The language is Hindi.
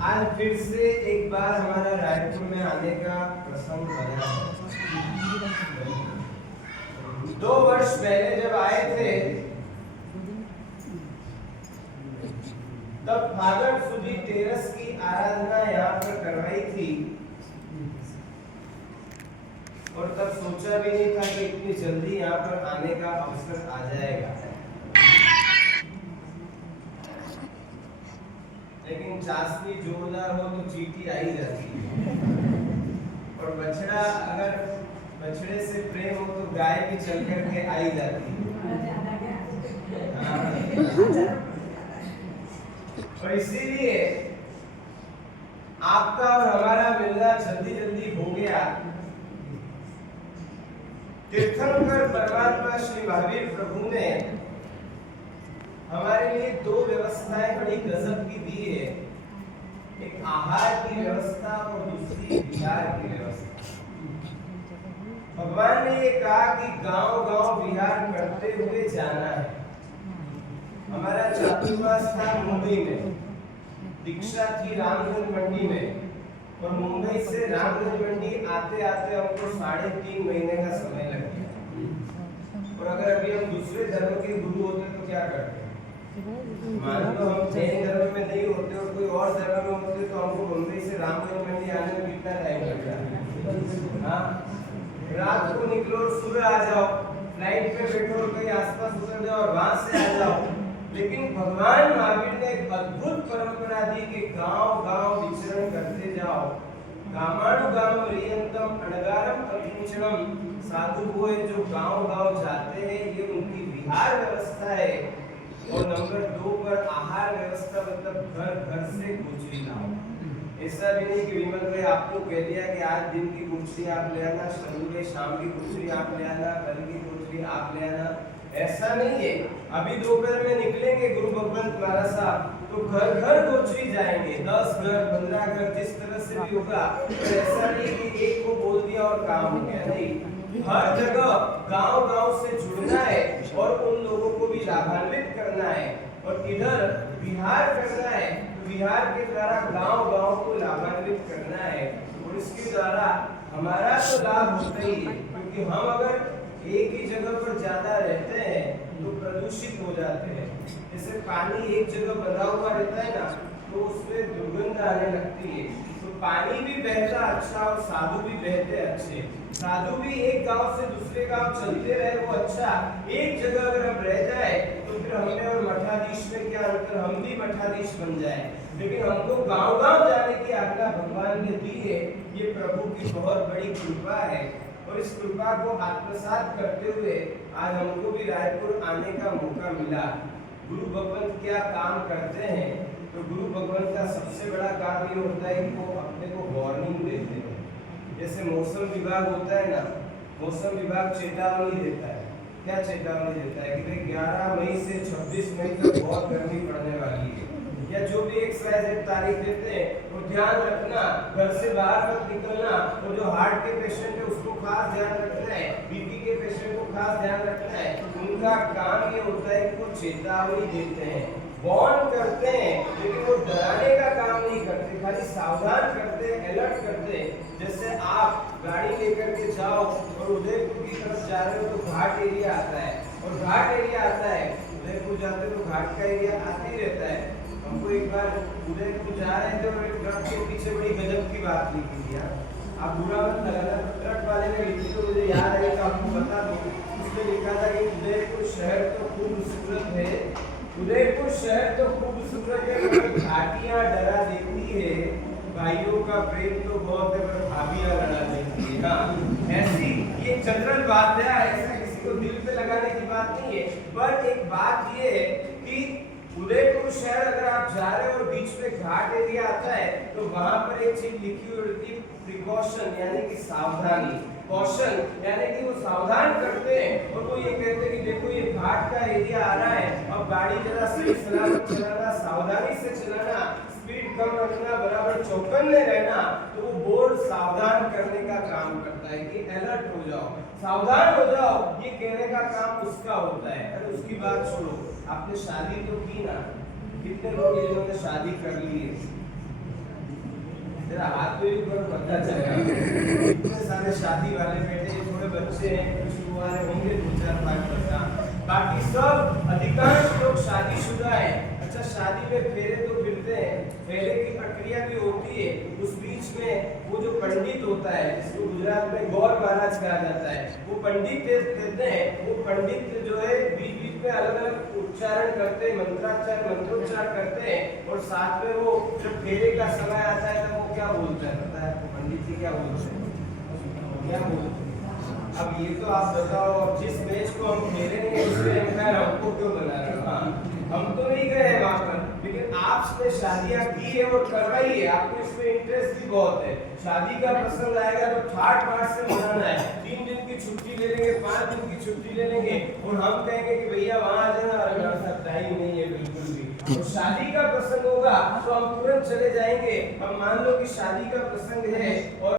आज फिर से एक बार हमारा रायपुर में आने का प्रसंग बना है। 2 वर्ष पहले जब आए थे तब फादर सुधी टेरस की आराधना यहाँ पर करवाई थी और तब सोचा भी नहीं था कि इतनी जल्दी यहाँ पर आने का अवसर आ जाएगा। लेकिन चाशनी जोरदार हो तो चींटी आ ही जाती है और बछड़ा अगर बछड़े से प्रेम हो तो गाय भी चल करके आ ही जाती है। और इसीलिए आपका और हमारा मिलना जल्दी जल्दी हो गया। तीर्थंकर परमात्मा श्री महावीर प्रभु ने हमारे लिए 2 व्यवस्थाएं बड़ी गजब की दी है। एक आहार की व्यवस्था और दूसरी विहार की व्यवस्था। भगवान ने ये कहा कि गांव-गांव विहार करते हुए जाना है। हमारा चातुर्मास था मुंबई में, दीक्षा थी रामगंज मंडी में और मुंबई से रामगंज मंडी आते आते हमको 3.5 महीने का समय लग गया। और अगर अभी हम दूसरे धर्म के गुरु होते तो क्या करते? मान लो हम जैन धर्म में नहीं होते और कोई और धर्म में होते तो हमको मुंबई से रामगंज मंडी आने में कितना टाइम लगता? हाँ, रात को निकलो और सुबह आ जाओ, फ्लाइट पे बैठो और कहीं आसपास उतर जाओ और वहां से आ जाओ। लेकिन भगवान महावीर ने एक अद्भुत परंपरा दी कि गांव-गांव विचरण करते जाओ। गामानुगाम रियंतम अनगारम अकिंचनम। साधु हुए जो गांव-गांव जाते हैं ये उनकी विहार व्यवस्था है। और नंबर 2 पर आहार व्यवस्था मतलब घर-घर से गुजरी लाओ। ऐसा भी नहीं कि विमल भाई आपको कह दिया कि आज दिन की गुजरी आप ले आना, शनि शाम की गुजरी आप ले आना, कल की गुजरी आप ले आना, ऐसा नहीं है। अभी दोपहर में निकलेंगे गुरु भगवंत महाराज साहब तो घर घर गुजरी जाएंगे, 10 घर 15 घर जिस तरह से भी होगा। तो ऐसा नहीं कि एक को बोल दिया और काम हो गया, नहीं। हर जगह गांव-गांव से जुड़ना है और उन लोगों को भी लाभान्वित करना है और इधर विहार करना है। तो विहार के द्वारा गांव-गांव को लाभान्वित करना है और इसके द्वारा हमारा तो लाभ होता ही है, क्योंकि हम अगर एक ही जगह पर ज्यादा रहते हैं तो प्रदूषित हो जाते हैं। जैसे पानी एक जगह बंधा हुआ रहता है ना तो उसमें दुर्गंध आने लगती है। तो पानी भी बहता अच्छा और साधु भी बहते अच्छे। साधु भी एक गांव से दूसरे गांव चलते रहे वो अच्छा। एक जगह अगर हम रह जाए तो फिर हमें और मठाधीश में क्या अंतर, हम भी मठाधीश बन जाए। लेकिन हमको गांव-गांव जाने की आज्ञा भगवान ने दी है। ये प्रभु की बहुत बड़ी कृपा है और इस कृपा को आत्मसात करते हुए आज हमको भी रायपुर आने का मौका मिला। गुरु भगवंत क्या काम करते हैं? तो गुरु भगवंत का सबसे बड़ा काम ये होता है कि वो अपने को वार्निंग देते हैं। जैसे मौसम विभाग होता है ना, मौसम विभाग चेतावनी देता है। क्या चेतावनी देता है कि भाई 11 मई से 26 मई तक बहुत गर्मी पड़ने वाली है, या जो भी एक तारीख देते हैं तो ध्यान रखना, घर से बाहर मत निकलना। और जो हार्ट के पेशेंट है उसको खास ध्यान रखना है, बीपी के पेशेंट को खास ध्यान रखना है। उनका काम ये होता है कि वो चेतावनी देते हैं, वार्न करते हैं, लेकिन वो डराने का काम नहीं करते, खाली सावधान करते हैं, अलर्ट करते हैं। जैसे आप गाड़ी लेकर के जाओ और उदयपुर की तरफ जा रहे हो तो घाट एरिया आता है और घाट एरिया आता है, उदयपुर जाते तो घाट का एरिया आते ही रहता है। हमको एक बार उदयपुर जा रहे थे और एक ट्रक के पीछे बड़ी गजब की बात लिखी थी। आप बुरा मत लगाना, ट्रक वाले ने लिखी तो मुझे याद है तो आपको बता दूं। उसमें लिखा था कि उदयपुर शहर तो खूबसूरत है, उदयपुर शहर तो खूबसूरत है मगर घाटियां डरा देती है, भाइयों का प्रेम तो बहुत है पर भाभियां लड़ा देती है। हाँ, ऐसी ये जनरल बात है, ऐसा किसी को दिल पे लगाने की बात नहीं है। पर एक बात ये है कि उदयपुर शहर अगर आप जा रहे हो और बीच में घाट एरिया आता है तो वहां पर एक चीज लिखी हुई होती है, प्रिकॉशन यानी कि सावधानी, कॉशन यानी कि वो सावधान करते हैं और वो ये कहते हैं कि देखो ये घाट का एरिया आ रहा है, अब गाड़ी जरा सही सलामत चलाना, सावधानी से चलाना, स्पीड कम रखना, बराबर चौकन्ने रहना। तो वो बोर्ड सावधान करने का काम करता है कि अलर्ट हो जाओ, सावधान हो जाओ, ये कहने का काम उसका होता है। अरे उसकी बात छोड़ो, आपने शादी तो की ना, कितने लोग हैं जिन्होंने शादी कर ली है? तेरा हाथ पे भी पर पता चलेगा। इतने सारे शादी वाले बैठे, थोड़े बच्चे हैं, कुछ युवा होंगे 2-4-5%, बाकी सब अधिकांश लोग शादीशुदा है। अच्छा, शादी में फेरे तो फिरते हैं, फेरे की प्रक्रिया भी होती है। उस बीच में वो जो पंडित होता है, जिसको गुजरात में गौर महाराज कहा जाता है, वो पंडित कहते हैं। वो पंडित जो है बीच बीच में अलग अलग उच्चारण करते हैं, मंत्रोच्चार करते हैं, और साथ में वो जब फेरे का समय आता है तब वो क्या बोलते हैं पता है? पंडित जी क्या बोलते हैं? क्या बोलते हैं? अब ये तो आप बताओ, जिस मैच को हम खेले नहीं उसमें एम्पायर हमको क्यों बना रहे हो? हाँ, हम तो नहीं गए हैं वहां पर, लेकिन आपने शादियां की है और करवाई है, आपको इसमें इंटरेस्ट भी बहुत है। शादी का प्रसंग आएगा तो ठाट बाट से मनाना है, 3 दिन की छुट्टी ले लेंगे, 5 दिन की छुट्टी ले लेंगे, और हम कहेंगे कि भैया वहां आ जाना, और मेरे साथ टाइम नहीं है बिल्कुल भी। तो शादी का प्रसंग होगा तो हम तुरंत चले जाएंगे। अब मान लो कि शादी का प्रसंग है और